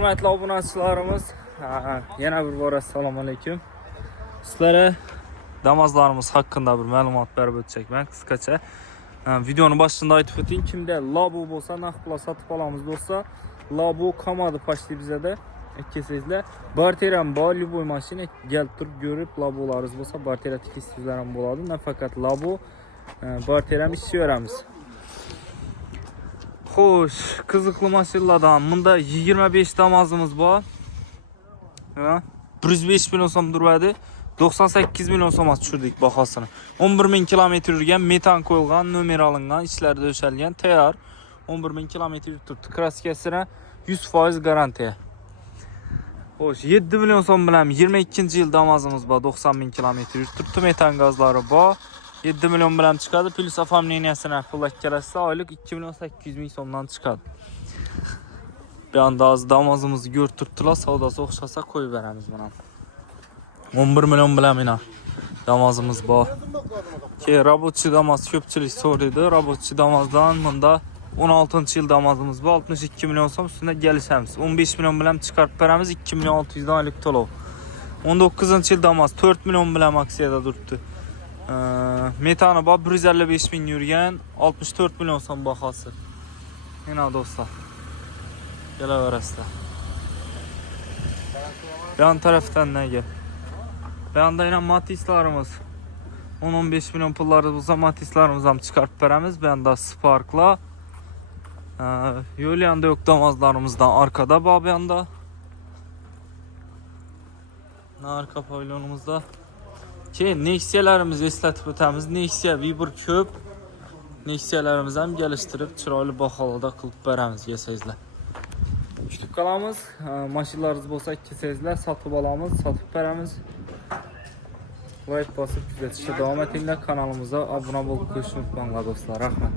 Hürmetli obunachilarimiz, yana bir bora assalomu alaykum. Sizlarga damazlarımız hakkında bir ma'lumot berib o'tacakman qisqacha. Videonun başında aytib o'tayım, kimda Labo bo'lsa, naq pul sotib olamiz bo'lsa, Labo komadi почти bizada. Keksizlar, barteram bor, любой mashina kelib turib ko'rib Labo'laringiz bo'lsa, bartera tikisizlar ham bo'ladi. Nafaqat Labo, barteram ishlayveramiz. Xo'sh, qiziqli mashinalardan bunda 25 damazimiz bor. 105 milyon so'm turadi. 98 milyon so'm tushirdik bahosini. 11 ming kilometr yurgan, metan qo'yilgan, nomer olingan, ichlarida o'shalgan, tayyor. 11 ming kilometr yurib turibdi. Kraskasini 100% garantiya. Xo'sh, 7 milyon so'm bilan 22-yil damazimiz bor, 90 ming kilometr yurib turibdi. Metan gazlari bor. 7 milyon bilan chiqadi. Plus oformleniyasini pulak kelasa oylik 2 milyon 800 ming so'mdan chiqadi. Bir anda az damazımızı ko'rib turibdilar, savdosi o'xshasa qo'yib beramiz buni. 11 milyon bilan mana damazımız bor. Robotchi damaz ko'pchilik so'raydi. Robotchi damazdan bunda 16-yil damazımız bor, 62 milyon so'm üstüne gelişamiz. 15 milyon bilan chiqarib beramiz, 2 milyon 600 dan oylik to'lov. 19-yil damaz 4 milyon bilan aksiyada turibdi. Metani bor, 155 ming yurgan, 64 milyon so'm bahosi. Mana do'stlar. Gelaverasizlar. Yan tarafdan nega? Bu yanda yine Matis'larımız. 10-15 milyon pulları bulsa Matis'larımız ham chiqarib beramiz. Bu yanda Spark'la. Yo'l yanda yo'q damazlarımızdan arkada bor bu yanda. Arka pavilyonumuzda. Keyin Nexia'larimizni eslatib o'tamiz. Nexia Vibur ko'p. Nexia'larimizni ham gelishtirib, chiroyli baholarda qilib beramiz, yesangizlar. Kutib qolamiz. Mashinalarimiz bo'lsa, kelsangizlar, sotib olamiz, sotib beramiz. Like bosib kuzatishga davom etinglar. Kanalimizga obuna bo'lib qo'shilib qolinglar do'stlar. Rahmat.